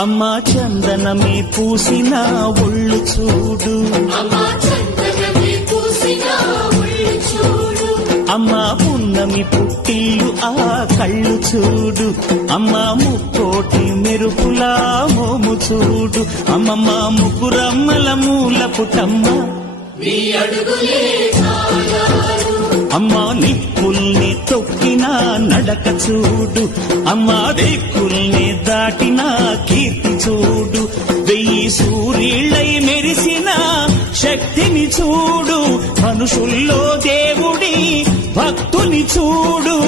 అమ్మా చందనమే పూసిన ఒళ్ళు చూడు, అమ్మా పున్నమి పుట్టిల్లు ఆ కళ్ళు చూడు, అమ్మా ముక్కోటి మెరుపులా మోము చూడు, అమ్మమ్మ ముగ్గురమ్మల మూల పుటమ్మ అమ్మా నిప్పుల్ని తొక్కిన నడక చూడు, అమ్మా దిక్కుల్ని దాటిన కీర్తి చూడు, 1000 సూర్యుళ్ళై మెరిసిన శక్తిని చూడు, మనుషుల్లో దేవుడి భక్తుని చూడు.